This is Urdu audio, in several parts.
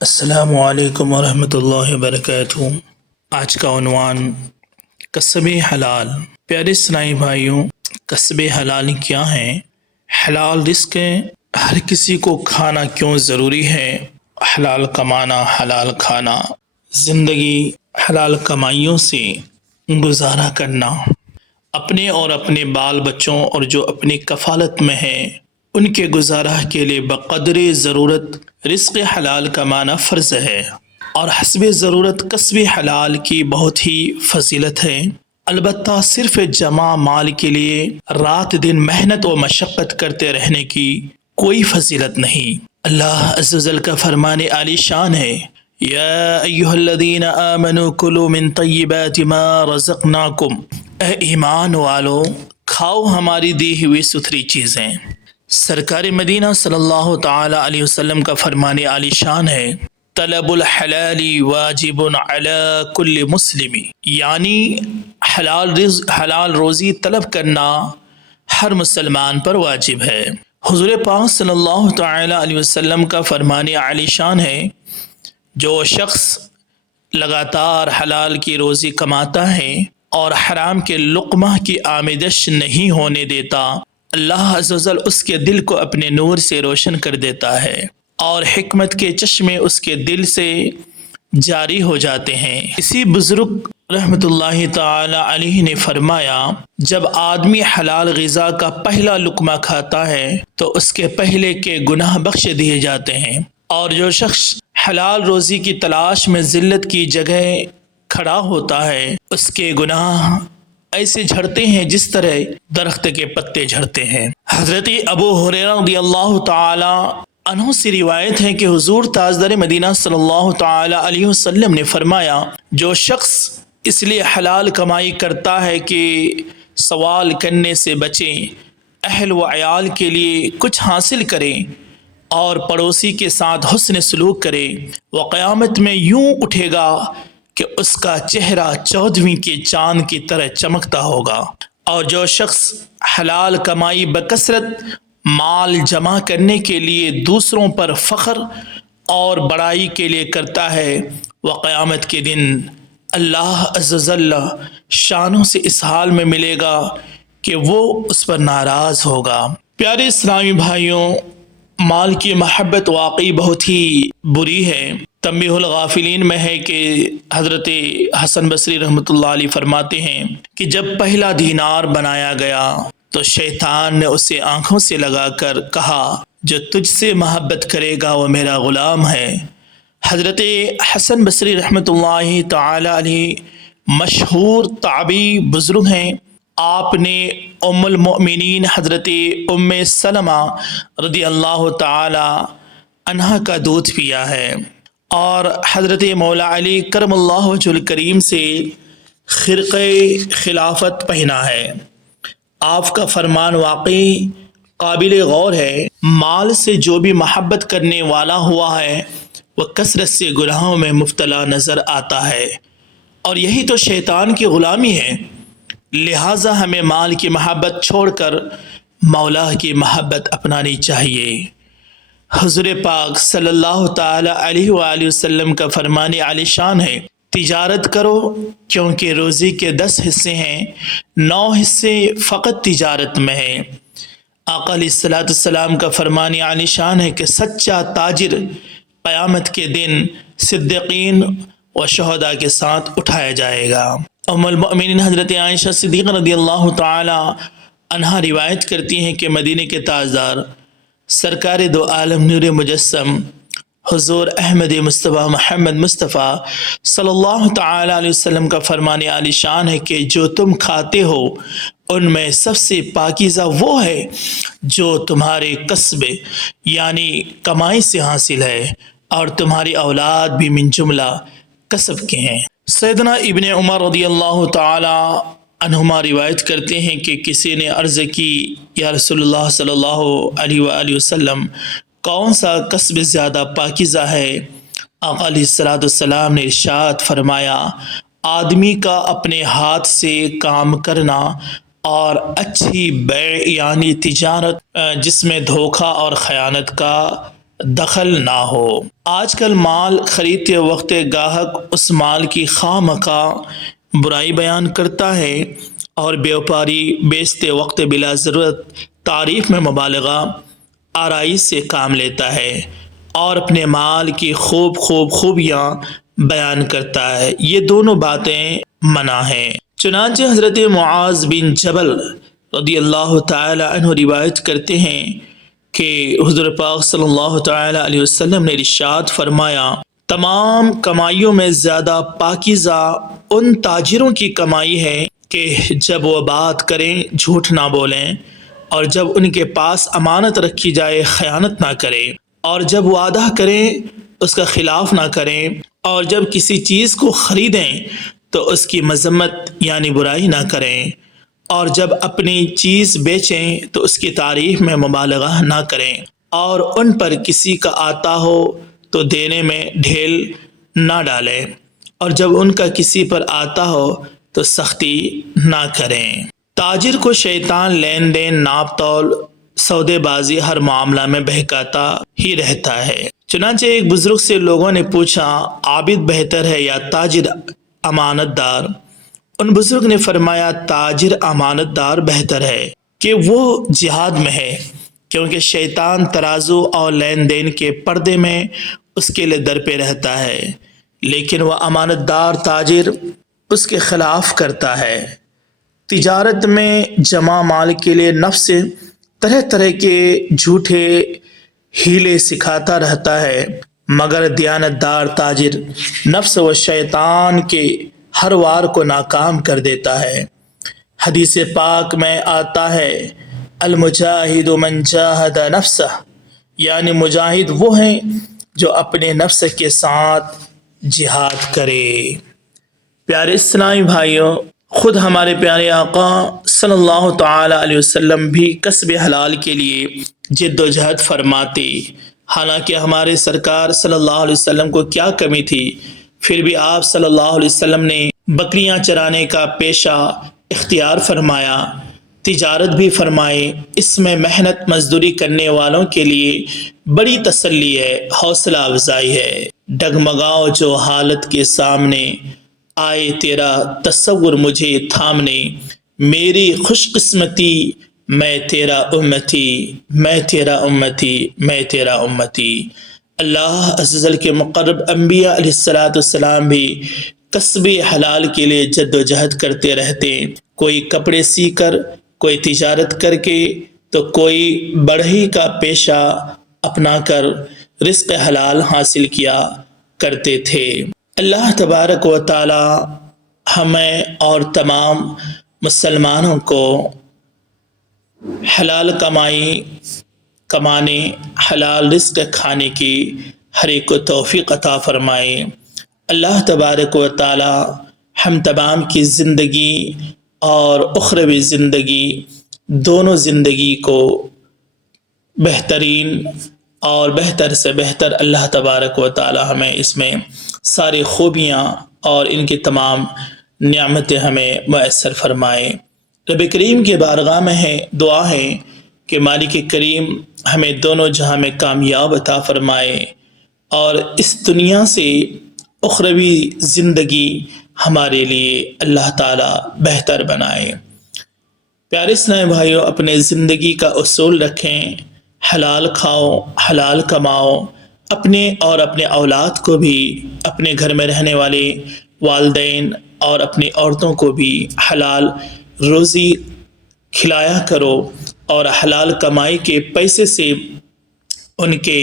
السلام علیکم ورحمۃ اللہ وبرکاتہ۔ آج کا عنوان کسب حلال۔ پیارے اسلامی بھائیوں، کسب حلال کیا ہے؟ حلال رزق ہر کسی کو کھانا کیوں ضروری ہے؟ حلال کمانا، حلال کھانا، زندگی حلال کمائیوں سے گزارا کرنا، اپنے اور اپنے بال بچوں اور جو اپنی کفالت میں ہیں ان کے گزارا کے لیے بقدر ضرورت رزق حلال کمانا فرض ہے، اور حسب ضرورت کسب حلال کی بہت ہی فضیلت ہے۔ البتہ صرف جمع مال کے لیے رات دن محنت و مشقت کرتے رہنے کی کوئی فضیلت نہیں۔ اللہ عز و جل کا فرمان عالی شان ہے، یا ایھا الذین آمنوا کلوا من طیبات ما رزقناکم، اے ایمان والو کھاؤ ہماری دی ہوئی ستھری چیزیں۔ سرکار مدینہ صلی اللہ تعالی علیہ وسلم کا فرمان عالی شان ہے، طلب الحلال واجب علی کل مسلم، یعنی حلال روزی طلب کرنا ہر مسلمان پر واجب ہے۔ حضور پاک صلی اللہ تعالی علیہ وسلم کا فرمان عالی شان ہے، جو شخص لگاتار حلال کی روزی کماتا ہے اور حرام کے لقمہ کی آمیزش نہیں ہونے دیتا، اللہ عز و جل اس کے دل کو اپنے نور سے روشن کر دیتا ہے اور حکمت کے چشمے اس کے دل سے جاری ہو جاتے ہیں۔ اسی بزرگ رحمت اللہ تعالی علیہ نے فرمایا، جب آدمی حلال غذا کا پہلا لقمہ کھاتا ہے تو اس کے پہلے کے گناہ بخش دیے جاتے ہیں، اور جو شخص حلال روزی کی تلاش میں ذلت کی جگہ کھڑا ہوتا ہے اس کے گناہ ایسے جھڑتے ہیں جس طرح درخت کے پتے جھڑتے ہیں۔ حضرت ابو ہریرہ رضی اللہ تعالی عنہ سے روایت ہے کہ حضور تاجدار مدینہ صلی اللہ تعالی علیہ وسلم نے فرمایا، جو شخص اس لیے حلال کمائی کرتا ہے کہ سوال کرنے سے بچے، اہل و عیال کے لیے کچھ حاصل کرے اور پڑوسی کے ساتھ حسن سلوک کرے، وہ قیامت میں یوں اٹھے گا کہ اس کا چہرہ 14ویں کے چاند کی طرح چمکتا ہوگا۔ اور جو شخص حلال کمائی بکثرت مال جمع کرنے کے لیے دوسروں پر فخر اور بڑائی کے لیے کرتا ہے، وہ قیامت کے دن اللہ عز و جل شانوں سے اس حال میں ملے گا کہ وہ اس پر ناراض ہوگا۔ پیارے اسلامی بھائیوں، مال کی محبت واقعی بہت ہی بری ہے۔ تنبیہ الغافلین میں ہے کہ حضرت حسن بصری رحمۃ اللہ علیہ فرماتے ہیں کہ جب پہلا دینار بنایا گیا تو شیطان نے اسے آنکھوں سے لگا کر کہا، جو تجھ سے محبت کرے گا وہ میرا غلام ہے۔ حضرت حسن بصری رحمۃ اللہ تعالی علیہ مشہور تابعی بزرگ ہیں۔ آپ نے ام المؤمنین حضرت ام سلمہ رضی اللہ تعالی عنہا کا دودھ پیا ہے، اور حضرت مولا علی کرم اللہ وجہ الکریم سے خرقہ خلافت پہنا ہے۔ آپ کا فرمان واقعی قابل غور ہے، مال سے جو بھی محبت کرنے والا ہوا ہے وہ کثرت سے گناہوں میں مبتلا نظر آتا ہے، اور یہی تو شیطان کی غلامی ہے۔ لہٰذا ہمیں مال کی محبت چھوڑ کر مولا کی محبت اپنانی چاہیے۔ حضور پاک صلی اللہ تعالی علیہ وآلہ وسلم کا فرمان عالی شان ہے، تجارت کرو کیونکہ روزی کے 10 حصے ہیں، 9 حصے فقط تجارت میں ہیں۔ آقا علیہ الصلوۃ والسلام کا فرمان عالی شان ہے کہ سچا تاجر قیامت کے دن صدیقین و شہداء کے ساتھ اٹھایا جائے گا۔ ام المؤمنین حضرت عائشہ صدیقہ رضی اللہ تعالی عنہا روایت کرتی ہیں کہ مدینہ کے تاجدار سرکار دو عالم نور مجسم حضور احمد مصطفیٰ محمد مصطفیٰ صلی اللہ تعالی علیہ وسلم کا فرمان عالی شان ہے کہ جو تم کھاتے ہو ان میں سب سے پاکیزہ وہ ہے جو تمہارے کسب یعنی کمائی سے حاصل ہے، اور تمہاری اولاد بھی من جملہ کسب کے ہیں۔ سیدنا ابن عمر رضی اللہ تعالی عنہما روایت کرتے ہیں کہ کسی نے عرض کی، یا رسول اللہ صلی اللہ علیہ وآلہ وسلم، کون سا کسب زیادہ پاکیزہ ہے؟ آقا علیہ الصلوۃ والسلام نے ارشاد فرمایا، آدمی کا اپنے ہاتھ سے کام کرنا اور اچھی بیع یعنی تجارت جس میں دھوکہ اور خیانت کا دخل نہ ہو۔ آج کل مال خریدتے وقت گاہک اس مال کی خواہ مخواہ برائی بیان کرتا ہے، اور بیوپاری بیچتے وقت بلا ضرورت تعریف میں مبالغہ آرائی سے کام لیتا ہے اور اپنے مال کی خوبیاں بیان کرتا ہے۔ یہ دونوں باتیں منع ہیں۔ چنانچہ حضرت معاذ بن جبل رضی اللہ تعالی عنہ روایت کرتے ہیں کہ حضور پاک صلی اللہ تعالی علیہ وسلم نے ارشاد فرمایا، تمام کمائیوں میں زیادہ پاکیزہ ان تاجروں کی کمائی ہے کہ جب وہ بات کریں جھوٹ نہ بولیں، اور جب ان کے پاس امانت رکھی جائے خیانت نہ کریں، اور جب وعدہ کریں اس کا خلاف نہ کریں، اور جب کسی چیز کو خریدیں تو اس کی مذمت یعنی برائی نہ کریں، اور جب اپنی چیز بیچیں تو اس کی تعریف میں مبالغہ نہ کریں، اور ان پر کسی کا آتا ہو تو دینے میں ڈھیل نہ ڈالیں، اور جب ان کا کسی پر آتا ہو تو سختی نہ کریں۔ تاجر کو شیطان لین دین، ناپ تول، سودے بازی ہر معاملہ میں بہکاتا ہی رہتا ہے۔ چنانچہ ایک بزرگ سے لوگوں نے پوچھا، عابد بہتر ہے یا تاجر امانت دار؟ ان بزرگ نے فرمایا، تاجر امانت دار بہتر ہے کہ وہ جہاد میں ہے، کیونکہ شیطان ترازو اور لین دین کے پردے میں اس کے لیے در پہ رہتا ہے، لیکن وہ امانت دار تاجر اس کے خلاف کرتا ہے۔ تجارت میں جمع مال کے لیے نفس سے طرح طرح کے جھوٹے ہیلے سکھاتا رہتا ہے، مگر دیانت دار تاجر نفس و شیطان کے ہر وار کو ناکام کر دیتا ہے۔ حدیث پاک میں آتا ہے، المجاہد من جاہد نفسہ، یعنی مجاہد وہ ہیں جو اپنے نفس کے ساتھ جہاد کرے۔ پیارے اسلامی بھائیوں، خود ہمارے پیارے آقا صلی اللہ تعالی علیہ وسلم بھی کسب حلال کے لیے جد و جہد فرماتے، حالانکہ ہمارے سرکار صلی اللہ علیہ وسلم کو کیا کمی تھی، پھر بھی آپ صلی اللہ علیہ وسلم نے بکریاں چرانے کا پیشہ اختیار فرمایا، تجارت بھی فرمائے۔ اس میں محنت مزدوری کرنے والوں کے لیے بڑی تسلی ہے، حوصلہ افزائی ہے۔ ڈگمگاؤ جو حالت کے سامنے، آئے تیرا تصور مجھے تھامنے، میری خوش قسمتی میں تیرا امتی، میں تیرا امتی، میں تیرا امتی۔ اللہ عز و جل کے مقرب انبیاء علیہ السلام بھی کسب حلال کے لیے جد و جہد کرتے رہتے، کوئی کپڑے سی کر، کوئی تجارت کر کے، تو کوئی بڑھئی کا پیشہ اپنا کر رزق حلال حاصل کیا کرتے تھے۔ اللہ تبارک و تعالی ہمیں اور تمام مسلمانوں کو حلال کمانے، حلال رزق کھانے کی ہر ایک کو توفیق عطا فرمائے۔ اللہ تبارک و تعالی ہم تمام کی زندگی اور اخروی زندگی، دونوں زندگی کو بہترین اور بہتر سے بہتر اللہ تبارک و تعالی ہمیں اس میں ساری خوبیاں اور ان کی تمام نعمتیں ہمیں میسر فرمائے۔ رب کریم کے بارگاہ میں دعا ہے کہ مالک کریم ہمیں دونوں جہاں میں کامیاب عطا فرمائے، اور اس دنیا سے اخروی زندگی ہمارے لیے اللہ تعالی بہتر بنائے۔ پیارے اسلامی بھائیوں، اپنے زندگی کا اصول رکھیں، حلال کھاؤ، حلال کماؤ، اپنے اور اپنے اولاد کو بھی، اپنے گھر میں رہنے والے والدین اور اپنی عورتوں کو بھی حلال روزی کھلایا کرو، اور حلال کمائی کے پیسے سے ان کے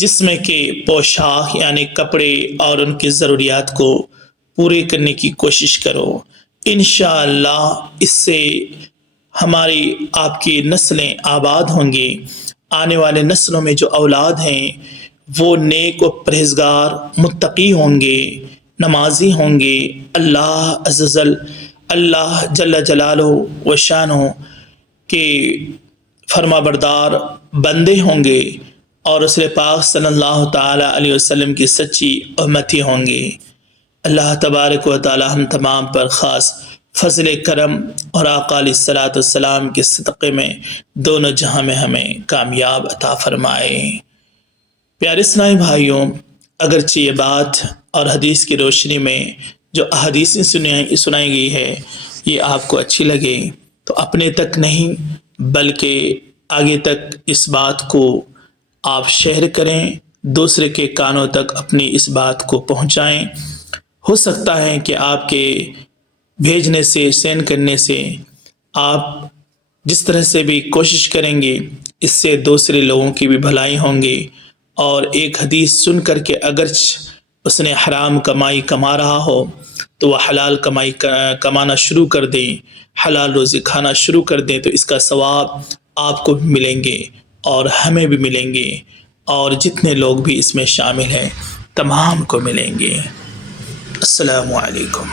جسم کے پوشاک یعنی کپڑے اور ان کی ضروریات کو پورے کرنے کی کوشش کرو۔ انشاءاللہ اس سے ہماری آپ کی نسلیں آباد ہوں گی، آنے والے نسلوں میں جو اولاد ہیں وہ نیک و پرہیزگار متقی ہوں گے، نمازی ہوں گے، اللہ عز و جل، اللہ جل جلالہ و شانہ کے فرما بردار بندے ہوں گے، اور رسول پاک صلی اللہ تعالی علیہ وسلم کی سچی امتی ہوں گے۔ اللہ تبارک و تعالی ہم تمام پر خاص فضل کرم اور آقا علیہ الصلوۃ والسلام کے صدقے میں دونوں جہاں میں ہمیں کامیاب عطا فرمائے۔ پیارے اسلامی بھائیوں، اگرچہ یہ بات اور حدیث کی روشنی میں جو احادیث سنائی گئی ہے یہ آپ کو اچھی لگے تو اپنے تک نہیں بلکہ آگے تک اس بات کو آپ شیئر کریں، دوسرے کے کانوں تک اپنی اس بات کو پہنچائیں۔ ہو سکتا ہے کہ آپ کے بھیجنے سے، سینڈ کرنے سے، آپ جس طرح سے بھی کوشش کریں گے اس سے دوسرے لوگوں کی بھی بھلائی ہوں گی، اور ایک حدیث سن کر کے اگرچہ اس نے حرام کمائی کما رہا ہو تو وہ حلال کمائی کمانا شروع کر دیں، حلال روزی کھانا شروع کر دیں، تو اس کا ثواب آپ کو بھی ملیں گے اور ہمیں بھی ملیں گے، اور جتنے لوگ بھی اس میں شامل ہیں تمام کو ملیں گے۔ السلام علیکم۔